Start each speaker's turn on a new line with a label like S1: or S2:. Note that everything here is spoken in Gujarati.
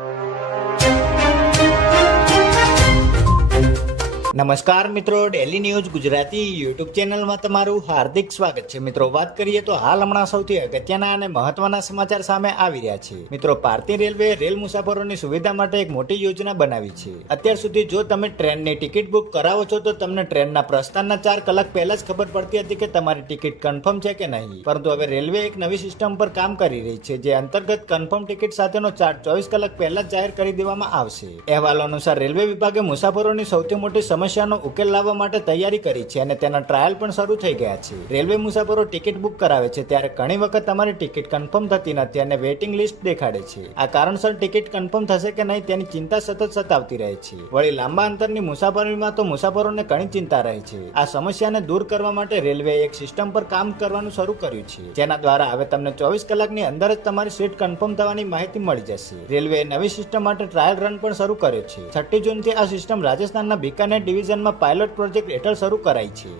S1: you. નમસ્કાર મિત્રો ડેલી ન્યૂઝ ગુજરાતી યુટ્યુબ ચેનલમાં તમારું હાર્દિક સ્વાગત છે. મિત્રો, વાત કરીએ તો હાલ હમણાં સૌથી અગત્યના અને મહત્વના સમાચાર સામે આવી રહ્યા છે. મિત્રો, ભારતીય રેલવે રેલ મુસાફરોની સુવિધા માટે એક મોટી યોજના બનાવી છે. અત્યાર સુધી જો તમે ટ્રેનની ટિકિટ બુક કરાવો છો, તો તમને ટ્રેનના પ્રસ્થાનના ચાર કલાક પહેલા જ ખબર પડતી હતી કે તમારી ટિકિટ કન્ફર્મ છે કે નહીં. પરંતુ હવે રેલવે એક નવી સિસ્ટમ પર કામ કરી રહી છે, જે અંતર્ગત કન્ફર્મ ટિકિટ સાથેનો ચાર્ટ ચોવીસ કલાક પહેલા જ જાહેર કરી દેવામાં આવશે. અહેવાલો અનુસાર રેલવે વિભાગે મુસાફરોની સૌથી મોટી સમસ્યાનો ઉકેલ લાવવા માટે તૈયારી કરી છે અને તેના ટ્રાયલ પણ શરૂ થઈ ગયા છે. રેલવે મુસાફરો ટિકિટ બુક કરાવે છે ત્યારે ઘણી વખત તમારી ટિકિટ કન્ફર્મ થતી નથી અને વેઇટિંગ લિસ્ટ દેખાડે છે. આ કારણસર ટિકિટ કન્ફર્મ થશે કે નહીં તેની ચિંતા સતત સતાવતી રહે છે. વળી લાંબા અંતરની મુસાફરીમાં તો મુસાફરોને ઘણી ચિંતા રહે છે. આ સમસ્યાને દૂર કરવા માટે રેલવે એક સિસ્ટમ પર કામ કરવાનું શરૂ કર્યું છે. જેના દ્વારા હવે તમને ચોવીસ કલાકની અંદર જ તમારી સીટ કન્ફર્મ થવાની માહિતી મળી જશે. રેલવે નવી સિસ્ટમ માટે ટ્રાયલ રન પણ શરૂ કર્યો છે. છઠ્ઠી જૂનથી આ સિસ્ટમ રાજસ્થાનના બિકાનેર ડિવિઝનમાં પાયલોટ
S2: પ્રોજેક્ટ હેઠળ શરૂ કરાઈ છે.